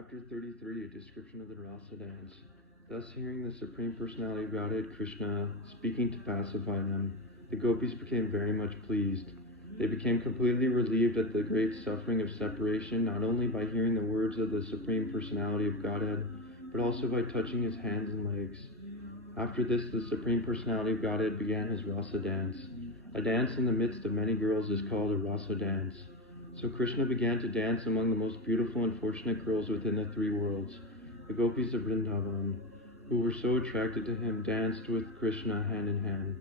Chapter 33, a description of the Rāsa dance. Thus, hearing the Supreme Personality of Godhead, Krishna, speaking to pacify them, the Gopis became very much pleased. They became completely relieved at the great suffering of separation, not only by hearing the words of the Supreme Personality of Godhead, but also by touching his hands and legs. After this, the Supreme Personality of Godhead began his Rāsa dance. A dance in the midst of many girls is called a Rāsa dance. So Krishna began to dance among the most beautiful and fortunate girls within the three worlds. The Gopis of Vrindavan, who were so attracted to him, danced with Krishna hand in hand.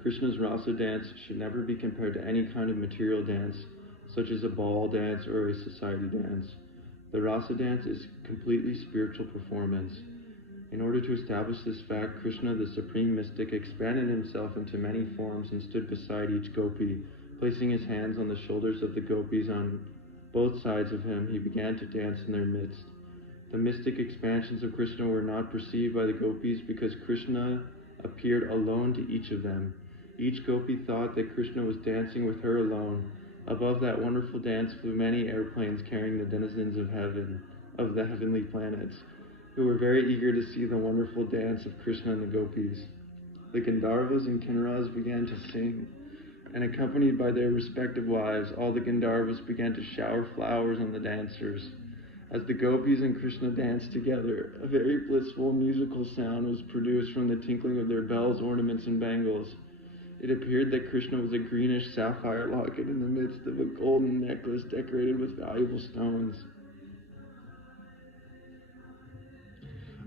Krishna's Rāsa dance should never be compared to any kind of material dance, such as a ball dance or a society dance. The Rāsa dance is completely spiritual performance. In order to establish this fact, Krishna, the supreme mystic, expanded himself into many forms and stood beside each gopi. Placing his hands on the shoulders of the gopis on both sides of him, he began to dance in their midst. The mystic expansions of Krishna were not perceived by the gopis because Krishna appeared alone to each of them. Each gopi thought that Krishna was dancing with her alone. Above that wonderful dance flew many airplanes carrying the denizens of heaven, of the heavenly planets, who were very eager to see the wonderful dance of Krishna and the gopis. The Gandharvas and Kinnaras began to sing, and accompanied by their respective wives, all the Gandharvas began to shower flowers on the dancers. As the gopis and Krishna danced together, a very blissful musical sound was produced from the tinkling of their bells, ornaments, and bangles. It appeared that Krishna was a greenish sapphire locket in the midst of a golden necklace decorated with valuable stones.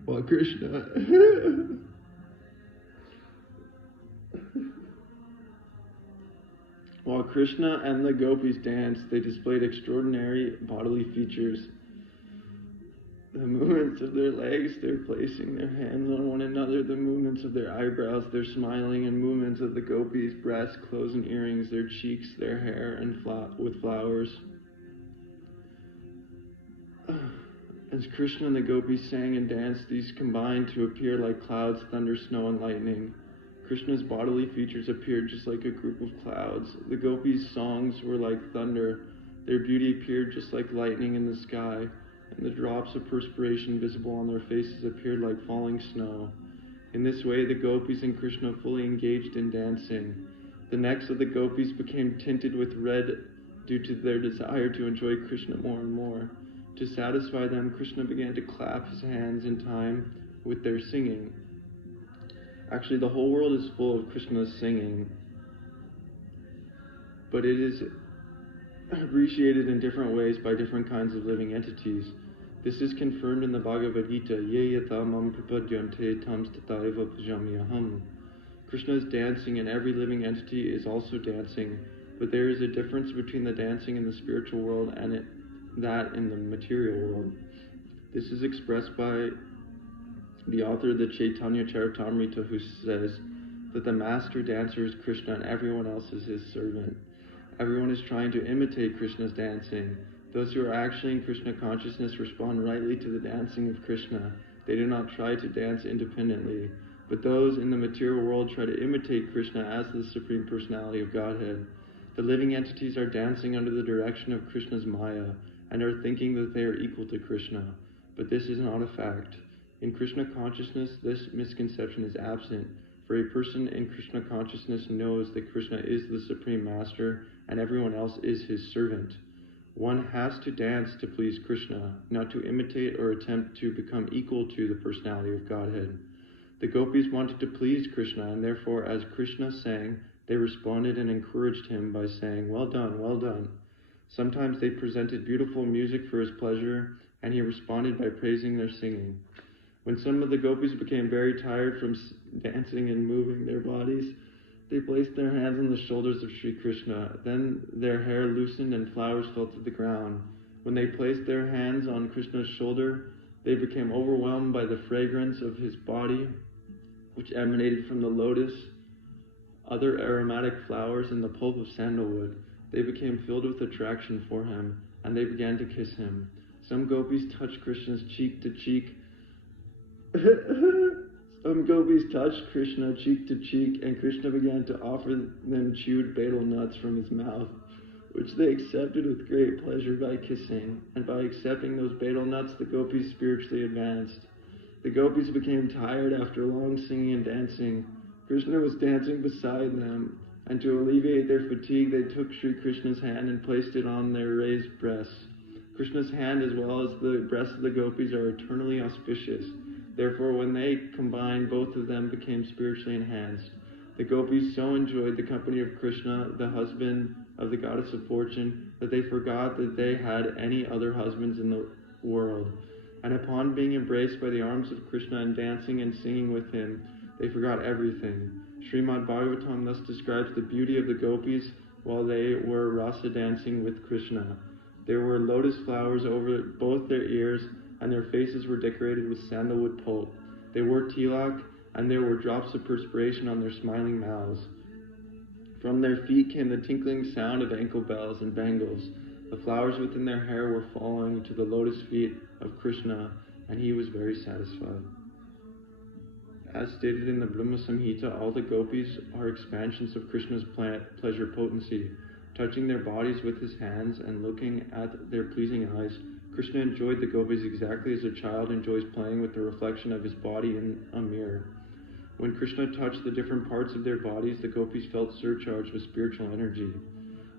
While Krishna and the gopis danced, they displayed extraordinary bodily features. The movements of their legs, their placing their hands on one another, the movements of their eyebrows, their smiling, and movements of the gopis' breasts, clothes, and earrings, their cheeks, their hair, and with flowers. As Krishna and the gopis sang and danced, these combined to appear like clouds, thunder, snow, and lightning. Krishna's bodily features appeared just like a group of clouds. The gopis' songs were like thunder. Their beauty appeared just like lightning in the sky, and the drops of perspiration visible on their faces appeared like falling snow. In this way, the gopis and Krishna fully engaged in dancing. The necks of the gopis became tinted with red due to their desire to enjoy Krishna more and more. To satisfy them, Krishna began to clap his hands in time with their singing. Actually, the whole world is full of Krishna's singing, but it is appreciated in different ways by different kinds of living entities. This is confirmed in the Bhagavad Gita, Ye yata mam prapadyante tam tataiva bhajamyaham. Krishna's dancing and every living entity is also dancing, but there is a difference between the dancing in the spiritual world and that in the material world. This is expressed by the author of the Chaitanya Charitamrita, who says that the master dancer is Krishna and everyone else is his servant. Everyone is trying to imitate Krishna's dancing. Those who are actually in Krishna consciousness respond rightly to the dancing of Krishna. They do not try to dance independently. But those in the material world try to imitate Krishna as the Supreme Personality of Godhead. The living entities are dancing under the direction of Krishna's Maya and are thinking that they are equal to Krishna. But this is not a fact. In Krishna consciousness, this misconception is absent, for a person in Krishna consciousness knows that Krishna is the Supreme Master and everyone else is his servant. One has to dance to please Krishna, not to imitate or attempt to become equal to the personality of Godhead. The gopis wanted to please Krishna, and therefore, as Krishna sang, they responded and encouraged him by saying, "Well done, well done." Sometimes they presented beautiful music for his pleasure, and he responded by praising their singing. When some of the gopis became very tired from dancing and moving their bodies, they placed their hands on the shoulders of Sri Krishna. Then their hair loosened and flowers fell to the ground. When they placed their hands on Krishna's shoulder, they became overwhelmed by the fragrance of his body, which emanated from the lotus, other aromatic flowers, and the pulp of sandalwood. They became filled with attraction for him, and they began to kiss him. Some gopis touched Krishna's cheek to cheek. Some gopis touched Krishna cheek to cheek, and Krishna began to offer them chewed betel nuts from his mouth. which they accepted with great pleasure by kissing, and by accepting those betel nuts the gopis spiritually advanced. The gopis became tired after long singing and dancing. Krishna was dancing beside them, and to alleviate their fatigue they took Sri Krishna's hand and placed it on their raised breasts. Krishna's hand as well as the breasts of the gopis are eternally auspicious. Therefore, when they combined, both of them became spiritually enhanced. The gopis so enjoyed the company of Krishna, the husband of the goddess of fortune, that they forgot that they had any other husbands in the world. And upon being embraced by the arms of Krishna and dancing and singing with him, they forgot everything. Srimad Bhagavatam thus describes the beauty of the gopis while they were rasa dancing with Krishna. There were lotus flowers over both their ears, and their faces were decorated with sandalwood pulp. They wore tilak, and there were drops of perspiration on their smiling mouths. From their feet came the tinkling sound of ankle bells and bangles. The flowers within their hair were falling to the lotus feet of Krishna, and he was very satisfied. As stated in the Brahma Samhita, all the gopis are expansions of Krishna's pleasure potency. Touching their bodies with his hands and looking at their pleasing eyes, Krishna enjoyed the gopis exactly as a child enjoys playing with the reflection of his body in a mirror. When Krishna touched the different parts of their bodies, the gopis felt surcharged with spiritual energy.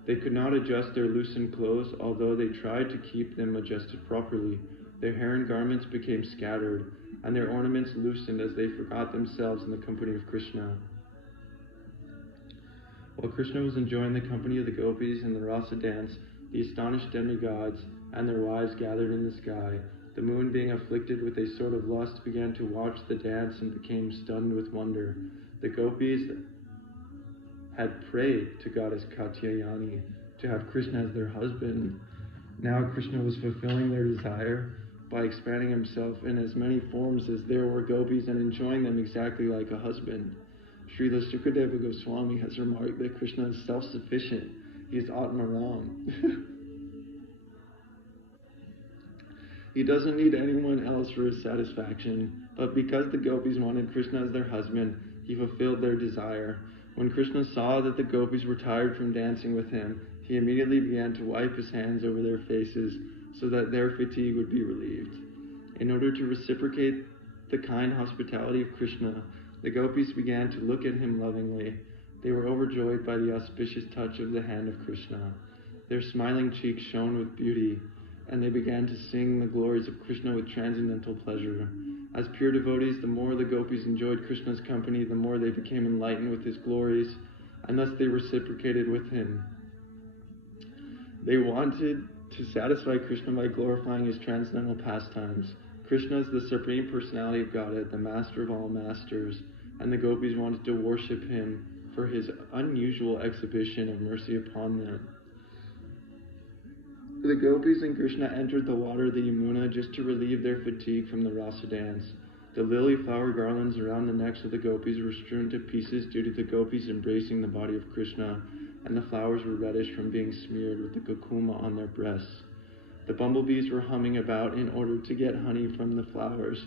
They could not adjust their loosened clothes, although they tried to keep them adjusted properly. Their hair and garments became scattered, and their ornaments loosened as they forgot themselves in the company of Krishna. While Krishna was enjoying the company of the gopis in the rasa dance, the astonished demigods and their wives gathered in the sky. The moon, being afflicted with a sort of lust, began to watch the dance and became stunned with wonder. The gopis had prayed to goddess Katyayani to have Krishna as their husband. Now Krishna was fulfilling their desire by expanding himself in as many forms as there were gopis and enjoying them exactly like a husband. Srila Sukadeva Goswami has remarked that Krishna is self-sufficient. He is Atma Ram. He doesn't need anyone else for his satisfaction, but because the gopis wanted Krishna as their husband, he fulfilled their desire. When Krishna saw that the gopis were tired from dancing with him, he immediately began to wipe his hands over their faces so that their fatigue would be relieved. In order to reciprocate the kind hospitality of Krishna, the gopis began to look at him lovingly. They were overjoyed by the auspicious touch of the hand of Krishna. Their smiling cheeks shone with beauty, and they began to sing the glories of Krishna with transcendental pleasure. As pure devotees, the more the gopis enjoyed Krishna's company, the more they became enlightened with his glories, and thus they reciprocated with him. They wanted to satisfy Krishna by glorifying his transcendental pastimes. Krishna is the Supreme Personality of Godhead, the Master of all masters, and the gopis wanted to worship him for his unusual exhibition of mercy upon them. The gopis and Krishna entered the water of the Yamuna just to relieve their fatigue from the rasa dance. The lily flower garlands around the necks of the gopis were strewn to pieces due to the gopis embracing the body of Krishna, and the flowers were reddish from being smeared with the kukuma on their breasts. The bumblebees were humming about in order to get honey from the flowers.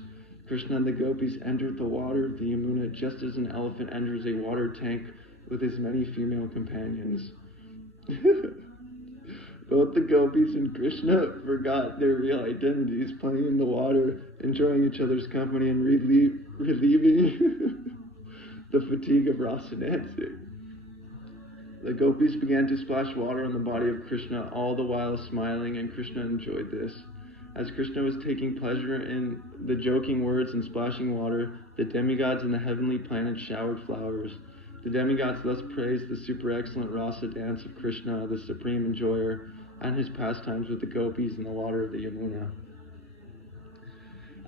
Krishna and the gopis entered the water of the Yamuna just as an elephant enters a water tank with his many female companions. Both the gopis and Krishna forgot their real identities, playing in the water, enjoying each other's company, and relieving the fatigue of rasa dancing. The gopis began to splash water on the body of Krishna, all the while smiling, and Krishna enjoyed this. As Krishna was taking pleasure in the joking words and splashing water, the demigods and the heavenly planets showered flowers. The demigods thus praised the super excellent rasa dance of Krishna, the supreme enjoyer, and his pastimes with the gopis in the water of the Yamuna.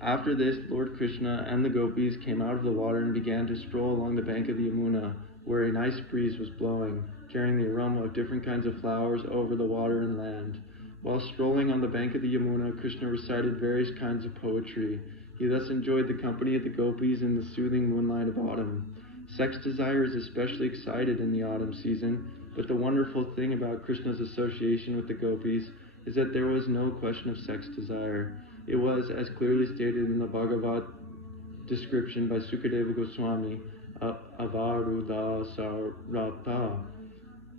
After this, Lord Krishna and the gopis came out of the water and began to stroll along the bank of the Yamuna, where a nice breeze was blowing, carrying the aroma of different kinds of flowers over the water and land. While strolling on the bank of the Yamuna, Krishna recited various kinds of poetry. He thus enjoyed the company of the gopis in the soothing moonlight of autumn. Sex desire is especially excited in the autumn season, but the wonderful thing about Krishna's association with the gopis is that there was no question of sex desire. It was, as clearly stated in the Bhagavad description by Sukadeva Goswami, Avarudha Sarata.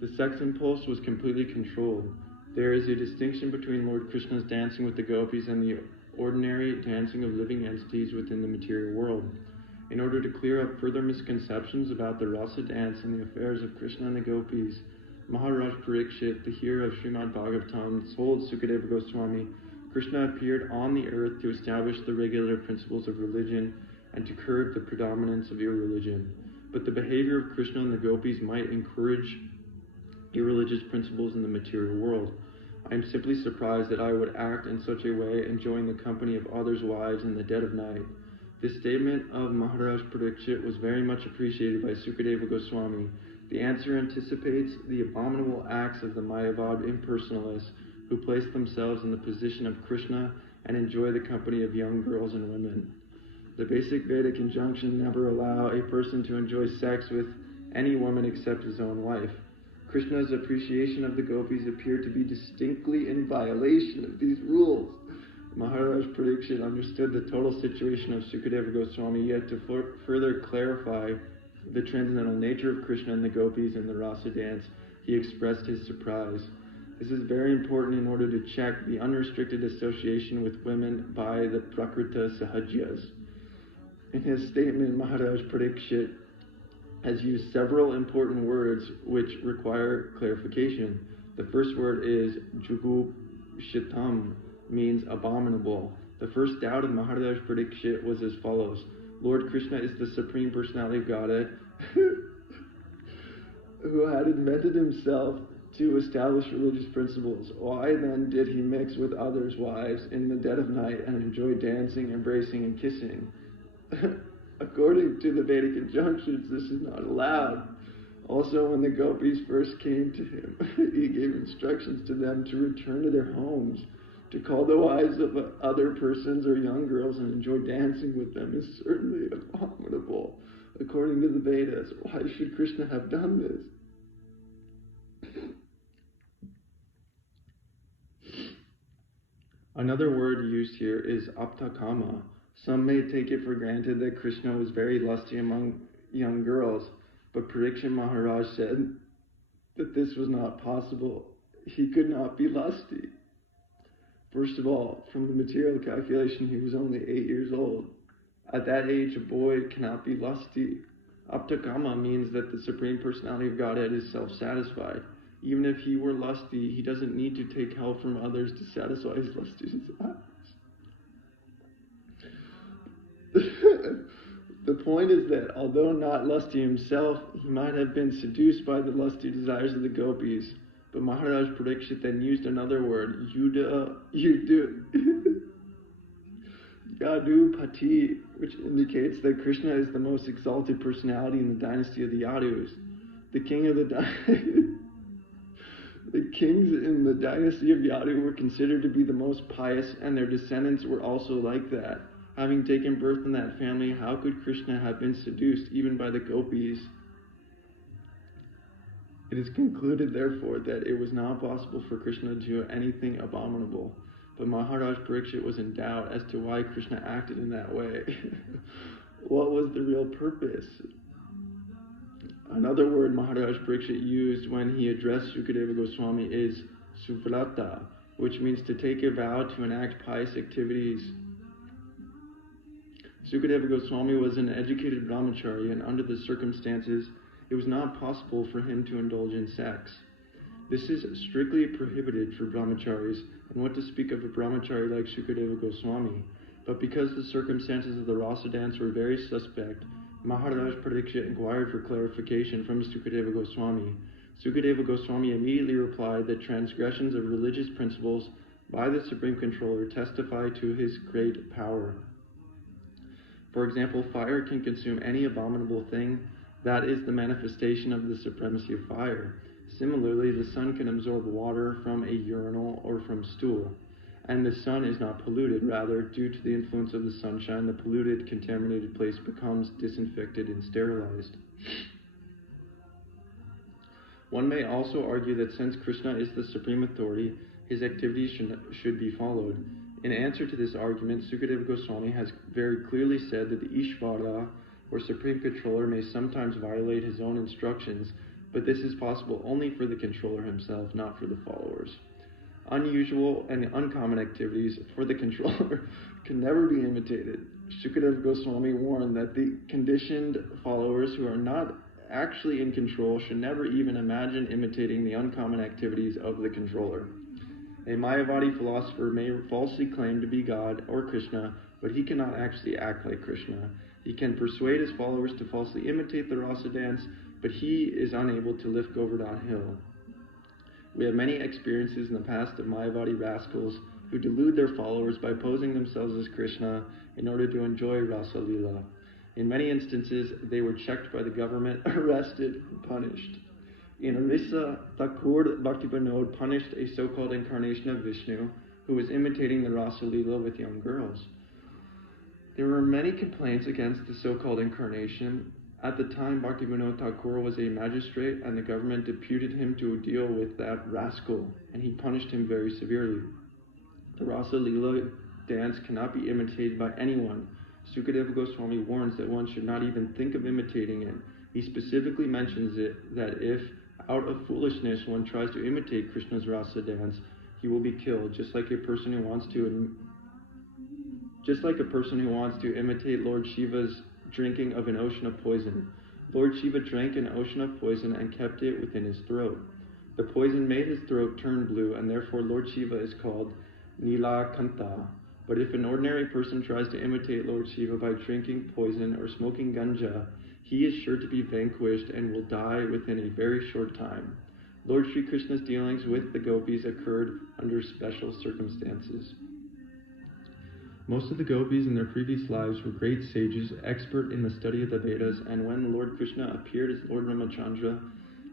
The sex impulse was completely controlled. There is a distinction between Lord Krishna's dancing with the gopis and the ordinary dancing of living entities within the material world. In order to clear up further misconceptions about the Rāsa dance and the affairs of Krishna and the gopis, Maharaj Parikshit, the hero of Srimad Bhagavatam, told Sukadeva Goswami, Krishna appeared on the earth to establish the regular principles of religion and to curb the predominance of irreligion. But the behavior of Krishna and the gopis might encourage irreligious principles in the material world. I am simply surprised that I would act in such a way, enjoying the company of others' wives in the dead of night. This statement of Maharaj Parikshit was very much appreciated by Sukadeva Goswami. The answer anticipates the abominable acts of the Mayavad impersonalists who place themselves in the position of Krishna and enjoy the company of young girls and women. The basic Vedic injunction never allow a person to enjoy sex with any woman except his own wife. Krishna's appreciation of the gopis appeared to be distinctly in violation of these rules. Maharaj Parikshit understood the total situation of Sukadeva Goswami, yet to further clarify the transcendental nature of Krishna and the gopis in the Rāsa dance, he expressed his surprise. This is very important in order to check the unrestricted association with women by the Prakrita Sahajyas. In his statement, Maharaj Parikshit has used several important words which require clarification. The first word is jugupshitam, means abominable. The first doubt of Maharaj Parikshit was as follows. Lord Krishna is the Supreme Personality of Godhead who had invented himself to establish religious principles. Why then did he mix with others' wives in the dead of night and enjoy dancing, embracing, and kissing? According to the Vedic injunctions, this is not allowed. Also, when the gopis first came to him, he gave instructions to them to return to their homes. To call the wives of other persons or young girls and enjoy dancing with them is certainly abominable. According to the Vedas, why should Krishna have done this? Another word used here is Uptakama. Some may take it for granted that Krishna was very lusty among young girls, but Parikshit Maharaj said that this was not possible. He could not be lusty. First of all, from the material calculation, he was only 8 years old. At that age, a boy cannot be lusty. Uptakama means that the Supreme Personality of Godhead is self-satisfied. Even if he were lusty, he doesn't need to take help from others to satisfy his lusty desires. The point is that although not lusty himself, he might have been seduced by the lusty desires of the gopis. But Maharaj Parikshit then used another word, Yadupati, which indicates that Krishna is the most exalted personality in the dynasty of the Yadus. The king of the kings in the dynasty of Yadu were considered to be the most pious, and their descendants were also like that. Having taken birth in that family, how could Krishna have been seduced even by the gopis? It is concluded, therefore, that it was not possible for Krishna to do anything abominable. But Maharaj Parikshit was in doubt as to why Krishna acted in that way. What was the real purpose? Another word Maharaj Parikshit used when he addressed Sukadeva Goswami is suvrata, which means to take a vow to enact pious activities. Sukadeva Goswami was an educated brahmachari, and under the circumstances, it was not possible for him to indulge in sex. This is strictly prohibited for brahmacharis, and what to speak of a brahmachari like Sukadeva Goswami. But because the circumstances of the Rāsa dance were very suspect, Maharaj Parikshit inquired for clarification from Sukadeva Goswami. Sukadeva Goswami immediately replied that transgressions of religious principles by the Supreme Controller testify to his great power. For example, fire can consume any abominable thing. That is the manifestation of the supremacy of fire. Similarly, the sun can absorb water from a urinal or from stool. And the sun is not polluted. Rather, due to the influence of the sunshine, the polluted, contaminated place becomes disinfected and sterilized. One may also argue that since Krishna is the supreme authority, his activities should be followed. In answer to this argument, Sukadeva Goswami has very clearly said that the Ishvara, or Supreme Controller, may sometimes violate his own instructions, but this is possible only for the controller himself, not for the followers. Unusual and uncommon activities for the controller can never be imitated. Shukadeva Goswami warned that the conditioned followers who are not actually in control should never even imagine imitating the uncommon activities of the controller. A Mayavadi philosopher may falsely claim to be God or Krishna, but he cannot actually act like Krishna. He can persuade his followers to falsely imitate the Rāsa dance, but he is unable to lift Govardhan hill. We have many experiences in the past of Mayavadi rascals who delude their followers by posing themselves as Krishna in order to enjoy Rasa Lila. In many instances, they were checked by the government, arrested, and punished. In Orissa, Thakur Bhaktivedanta punished a so-called incarnation of Vishnu who was imitating the Rasa Lila with young girls. There were many complaints against the so-called incarnation. At the time, Bhaktivedanta Thakur was a magistrate, and the government deputed him to deal with that rascal, and he punished him very severely. The Rasa Lila dance cannot be imitated by anyone. Sukadeva Goswami warns that one should not even think of imitating it. He specifically mentions it that if, out of foolishness, one tries to imitate Krishna's Rasa dance, he will be killed, just like a person who wants to imitate Lord Shiva's drinking of an ocean of poison. Lord Shiva drank an ocean of poison and kept it within his throat. The poison made his throat turn blue, and therefore Lord Shiva is called Nilakanta. But if an ordinary person tries to imitate Lord Shiva by drinking poison or smoking ganja, he is sure to be vanquished and will die within a very short time. Lord Sri Krishna's dealings with the gopis occurred under special circumstances. Most of the gopis in their previous lives were great sages, expert in the study of the Vedas, and when Lord Krishna appeared as Lord Ramachandra,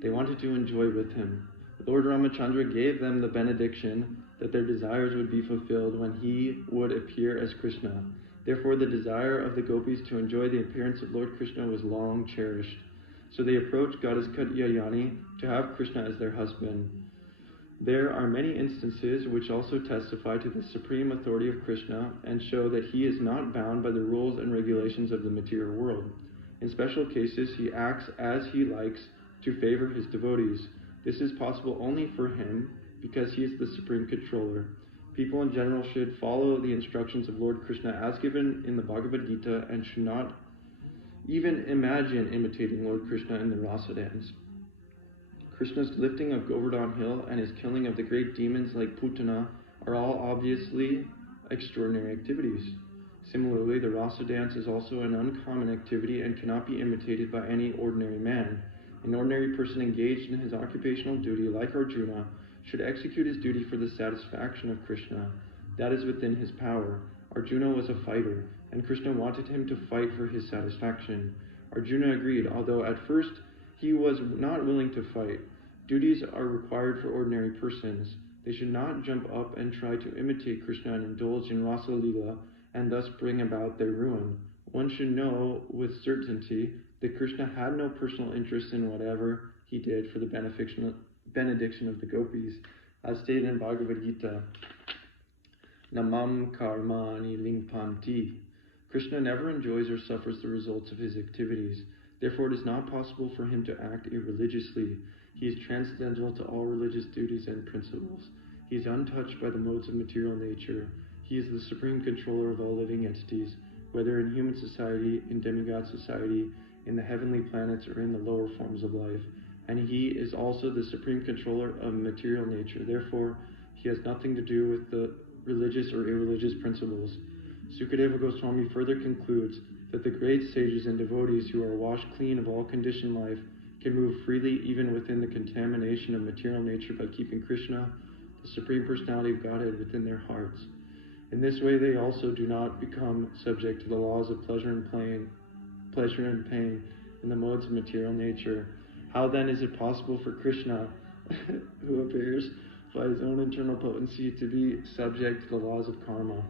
they wanted to enjoy with him. Lord Ramachandra gave them the benediction that their desires would be fulfilled when he would appear as Krishna. Therefore, the desire of the gopis to enjoy the appearance of Lord Krishna was long cherished. So they approached Goddess Katyayani to have Krishna as their husband. There are many instances which also testify to the supreme authority of Krishna and show that he is not bound by the rules and regulations of the material world. In special cases, he acts as he likes to favor his devotees. This is possible only for him because he is the supreme controller. People in general should follow the instructions of Lord Krishna as given in the Bhagavad Gita and should not even imagine imitating Lord Krishna in the Rasa dance. Krishna's lifting of Govardhan hill and his killing of the great demons like Putana are all obviously extraordinary activities. Similarly, the Rasa dance is also an uncommon activity and cannot be imitated by any ordinary man. An ordinary person engaged in his occupational duty, like Arjuna, should execute his duty for the satisfaction of Krishna. That is within his power. Arjuna was a fighter, and Krishna wanted him to fight for his satisfaction. Arjuna agreed, although at first he was not willing to fight. Duties are required for ordinary persons. They should not jump up and try to imitate Krishna and indulge in Rasa Lila and thus bring about their ruin. One should know with certainty that Krishna had no personal interest in whatever he did for the benediction of the gopis, as stated in Bhagavad Gita. Namam karmani limpanti. Krishna never enjoys or suffers the results of his activities. Therefore, it is not possible for him to act irreligiously. He is transcendental to all religious duties and principles. He is untouched by the modes of material nature. He is the supreme controller of all living entities, whether in human society, in demigod society, in the heavenly planets, or in the lower forms of life. And he is also the supreme controller of material nature. Therefore, he has nothing to do with the religious or irreligious principles. Sukadeva Goswami further concludes that the great sages and devotees who are washed clean of all conditioned life can move freely even within the contamination of material nature by keeping Krishna, the Supreme Personality of Godhead, within their hearts. In this way, they also do not become subject to the laws of pleasure and pain in the modes of material nature. How then is it possible for Krishna, who appears by his own internal potency, to be subject to the laws of karma?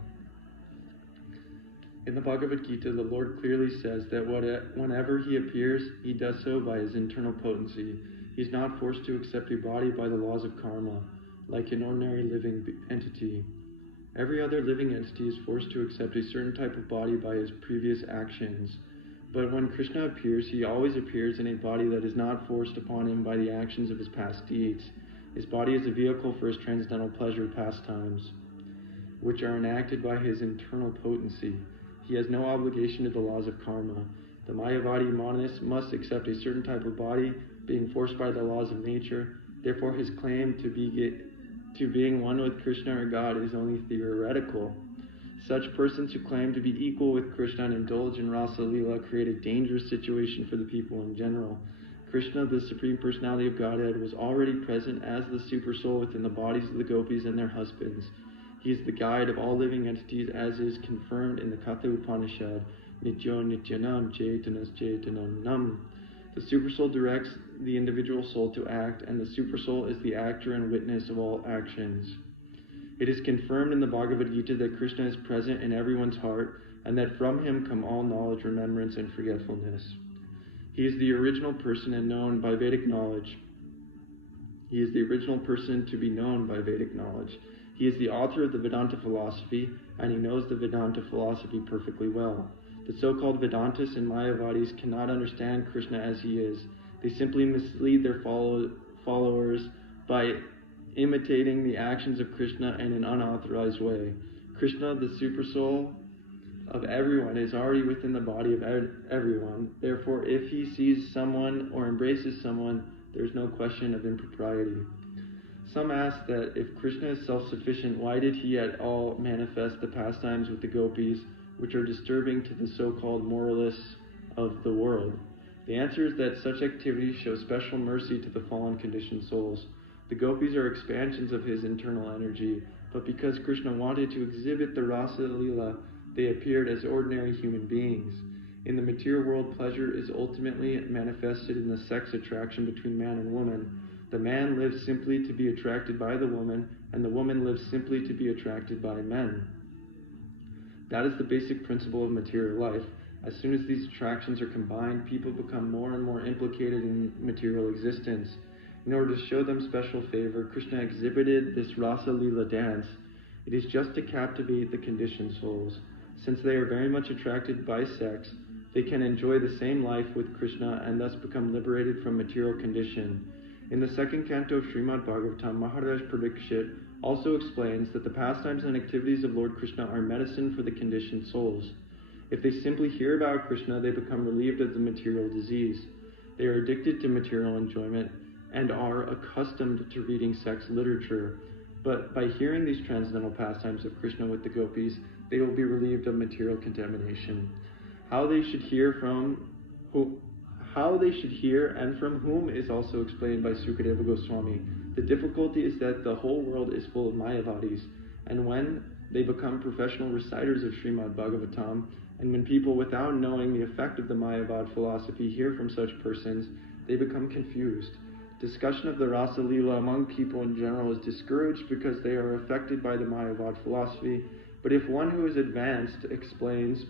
In the Bhagavad Gita, the Lord clearly says that whenever he appears, he does so by his internal potency. He is not forced to accept a body by the laws of karma, like an ordinary living entity. Every other living entity is forced to accept a certain type of body by his previous actions. But when Krishna appears, he always appears in a body that is not forced upon him by the actions of his past deeds. His body is a vehicle for his transcendental pleasure pastimes, which are enacted by his internal potency. He has no obligation to the laws of karma. The Mayavadi monist must accept a certain type of body, being forced by the laws of nature. Therefore, his claim to being one with Krishna or God is only theoretical. Such persons who claim to be equal with Krishna and indulge in Rāsa Lila create a dangerous situation for the people in general. Krishna, the Supreme Personality of Godhead, was already present as the Supersoul within the bodies of the gopis and their husbands. He is the guide of all living entities, as is confirmed in the Katha Upanishad, Nityo Nityanam Chaitanas Chaitanam Nam. The Supersoul directs the individual soul to act, and the Supersoul is the actor and witness of all actions. It is confirmed in the Bhagavad Gita that Krishna is present in everyone's heart, and that from him come all knowledge, remembrance, and forgetfulness. He is the original person and known by Vedic knowledge. He is the original person to be known by Vedic knowledge. He is the author of the Vedanta philosophy, and he knows the Vedanta philosophy perfectly well. The so-called Vedantists and Mayavadis cannot understand Krishna as he is. They simply mislead their followers by imitating the actions of Krishna in an unauthorized way. Krishna, the Supersoul of everyone, is already within the body of everyone. Therefore, if he sees someone or embraces someone, there is no question of impropriety. Some ask that if Krishna is self-sufficient, why did he at all manifest the pastimes with the gopis, which are disturbing to the so-called moralists of the world? The answer is that such activities show special mercy to the fallen conditioned souls. The gopis are expansions of his internal energy, but because Krishna wanted to exhibit the Rasa Lila, they appeared as ordinary human beings. In the material world, pleasure is ultimately manifested in the sex attraction between man and woman. The man lives simply to be attracted by the woman, and the woman lives simply to be attracted by men. That is the basic principle of material life. As soon as these attractions are combined, people become more and more implicated in material existence. In order to show them special favor, Krishna exhibited this Rasa Lila dance. It is just to captivate the conditioned souls. Since they are very much attracted by sex, they can enjoy the same life with Krishna and thus become liberated from material condition. In the second canto of Srimad Bhagavatam, Maharaj Parikshit also explains that the pastimes and activities of Lord Krishna are medicine for the conditioned souls. If they simply hear about Krishna, they become relieved of the material disease. They are addicted to material enjoyment and are accustomed to reading sex literature. But by hearing these transcendental pastimes of Krishna with the gopis, they will be relieved of material contamination. How they should hear and from whom is also explained by Sukadeva Goswami. The difficulty is that the whole world is full of Mayavadis, and when they become professional reciters of Srimad Bhagavatam, and when people without knowing the effect of the Mayavad philosophy hear from such persons, they become confused. Discussion of the Rasa Lila among people in general is discouraged because they are affected by the Mayavad philosophy, but if one who is advanced explains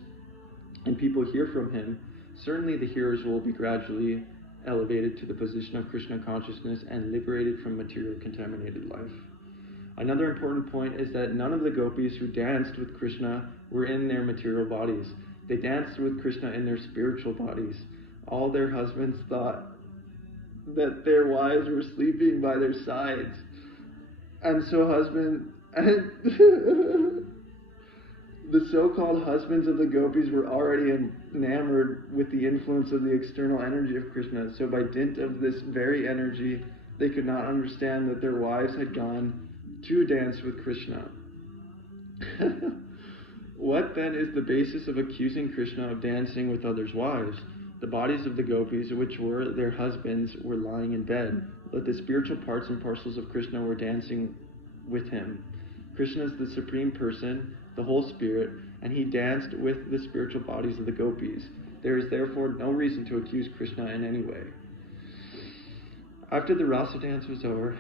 and people hear from him, certainly the hearers will be gradually elevated to the position of Krishna consciousness and liberated from material contaminated life. Another important point is that none of the gopis who danced with Krishna were in their material bodies. They danced with Krishna in their spiritual bodies. All their husbands thought that their wives were sleeping by their sides. And so the so-called husbands of the gopis were already enamored with the influence of the external energy of Krishna. So by dint of this very energy, they could not understand that their wives had gone to dance with Krishna. What then is the basis of accusing Krishna of dancing with others' wives? The bodies of the gopis, which were their husbands, were lying in bed, but the spiritual parts and parcels of Krishna were dancing with him. Krishna is the Supreme Person, the whole Spirit, and he danced with the spiritual bodies of the gopis. There is therefore no reason to accuse Krishna in any way. After the Rasa dance was over,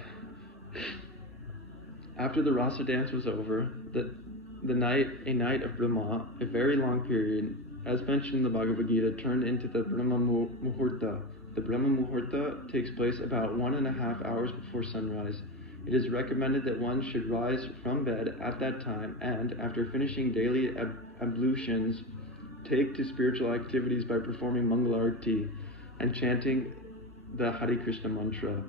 a night of Brahma, a very long period, as mentioned in the Bhagavad Gita, turned into the Brahma Muhurta. The Brahma Muhurta takes place about 1.5 hours before sunrise. It is recommended that one should rise from bed at that time and, after finishing daily ablutions, take to spiritual activities by performing Mangala Arati and chanting the Hare Krishna mantra.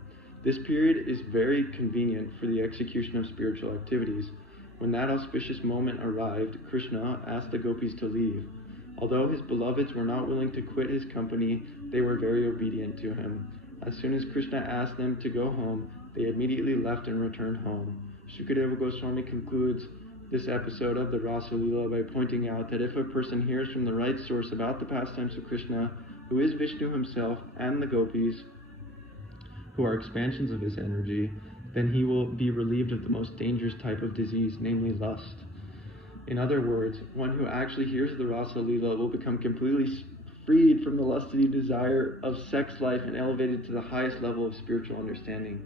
This period is very convenient for the execution of spiritual activities. When that auspicious moment arrived, Krishna asked the gopis to leave. Although his beloveds were not willing to quit his company, they were very obedient to him. As soon as Krishna asked them to go home, they immediately left and returned home. Shukadeva Goswami concludes this episode of the Rāsa Lila by pointing out that if a person hears from the right source about the pastimes of Krishna, who is Vishnu himself, and the gopis, who are expansions of his energy, then he will be relieved of the most dangerous type of disease, namely lust. In other words, one who actually hears the Rāsa Lila will become completely freed from the lusty desire of sex life and elevated to the highest level of spiritual understanding.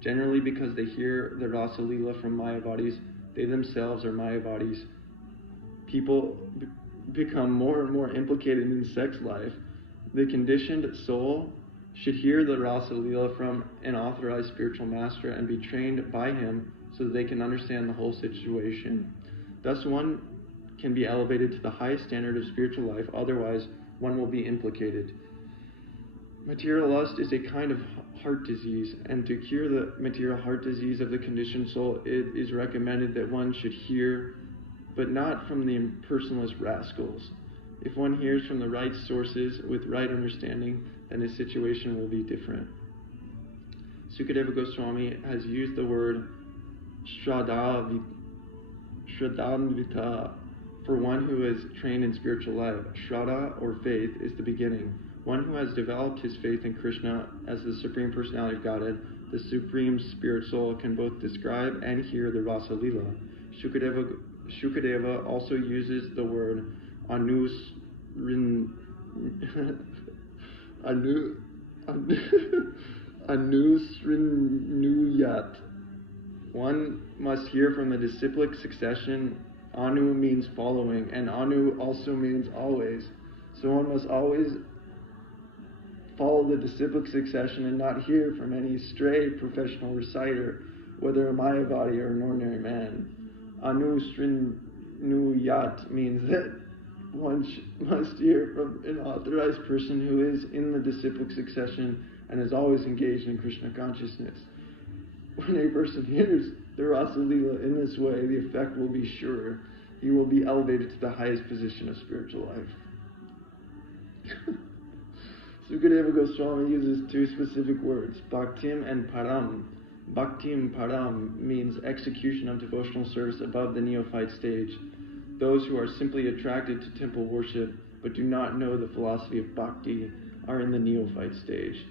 Generally, because they hear the Rāsa Lila from Mayavadis, they themselves are Mayavadis. People become more and more implicated in sex life. The conditioned soul should hear the Rāsa Lila from an authorized spiritual master and be trained by him so that they can understand the whole situation. Thus one can be elevated to the highest standard of spiritual life, otherwise one will be implicated. Material lust is a kind of heart disease, and to cure the material heart disease of the conditioned soul, it is recommended that one should hear, but not from the impersonalist rascals. If one hears from the right sources with right understanding, then his situation will be different. Sukadeva Goswami has used the word Shraddhanvita for one who is trained in spiritual life. Shraddha, or faith, is the beginning. One who has developed his faith in Krishna as the Supreme Personality of Godhead, the Supreme Spirit Soul, can both describe and hear the Rāsa Lila. Shukadeva also uses the word Anusrinuyat. One must hear from the disciplic succession. Anu means following, and Anu also means always. So one must always follow the disciplic succession and not hear from any stray professional reciter, whether a Mayavadi or an ordinary man. Anusrinuyat means that one must hear from an authorized person who is in the disciplic succession and is always engaged in Krishna consciousness. When a person hears the Rāsa Lila in this way, the effect will be sure. He will be elevated to the highest position of spiritual life. Sukadeva Goswami uses two specific words, Bhaktim and Param. Bhaktim Param means execution of devotional service above the neophyte stage. Those who are simply attracted to temple worship but do not know the philosophy of bhakti are in the neophyte stage.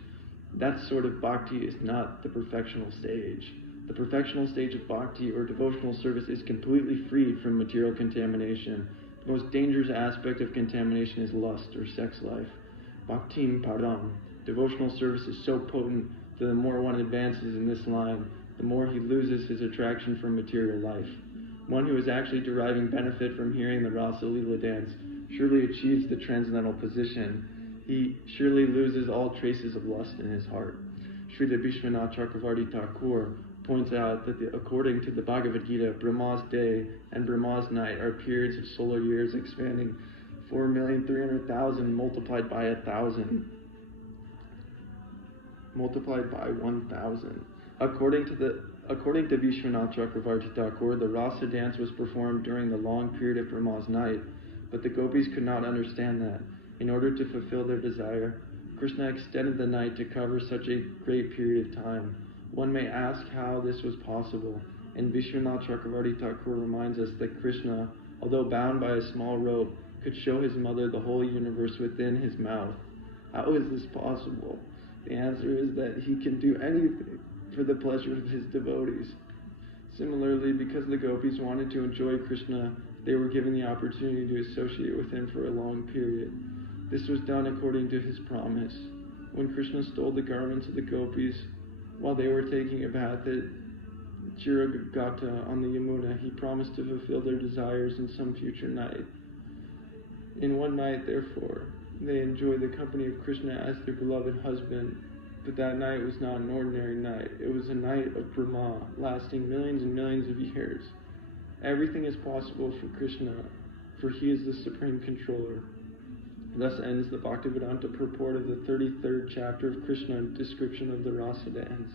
That sort of bhakti is not the perfectional stage. The perfectional stage of bhakti or devotional service is completely freed from material contamination. The most dangerous aspect of contamination is lust or sex life. Bhaktim Param. Devotional service is so potent that the more one advances in this line, the more he loses his attraction for material life. One who is actually deriving benefit from hearing the Rāsa Lila dance surely achieves the transcendental position. He surely loses all traces of lust in his heart. Srila Vishwanath Chakravarti Thakur points out that according to the Bhagavad Gita, Brahma's day and Brahma's night are periods of solar years expanding 4,300,000 multiplied by 1,000. Multiplied by 1,000. According to Vishwanath Chakravarti Thakur, the Rasa dance was performed during the long period of Brahma's night, but the gopis could not understand that. In order to fulfill their desire, Krishna extended the night to cover such a great period of time. One may ask how this was possible, and Vishwanath Chakravarti Thakur reminds us that Krishna, although bound by a small rope, could show his mother the whole universe within his mouth. How is this possible? The answer is that he can do anything for the pleasure of his devotees. Similarly, because the gopis wanted to enjoy Krishna, they were given the opportunity to associate with him for a long period. This was done according to his promise. When Krishna stole the garments of the gopis while they were taking a bath at Chiragata on the Yamuna, he promised to fulfill their desires in some future night. In one night, therefore, they enjoyed the company of Krishna as their beloved husband, but that night was not an ordinary night. It was a night of Brahma, lasting millions and millions of years. Everything is possible for Krishna, for he is the supreme controller. Thus ends the Bhaktivedanta purport of the 33rd chapter of Krsna, description of the Rāsa dance.